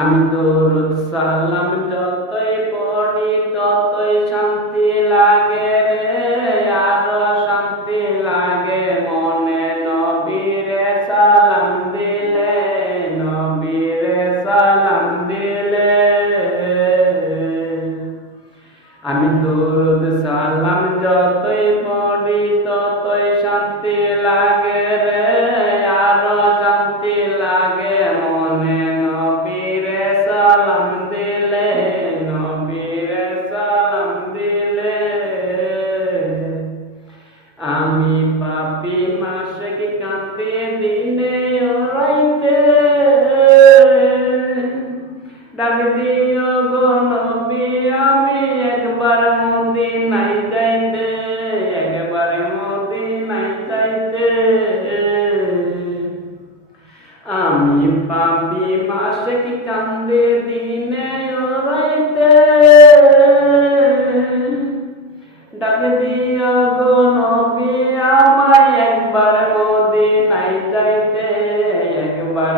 আমি দরুদ সালাম যতই পড়ি ততই শান্তি লাগে রে, আরো শান্তি লাগে মনে নবীরে সালাম দিলে, নবীরে সালাম দিলে। আমি দরুদ সালাম যতই পড়ি ততই শান্তি লাগে রে, আরো শান্তি লাগে মনে নবীরে সালাম দিলে, নবীরে সালাম দিলে। আমি পাপী মাশিক কাঁদি দিনে ও রাইতে, ডাক দিও গো নবী আমি একবার মদিনায় যাইতে, একবার মদিনায় যাইতে। আমি পাপী মাশিক কাঁদি দিনে ও রাইতে, ডাক দিও গো নবী আমায় একবার মদিনায় যাইতে, একবার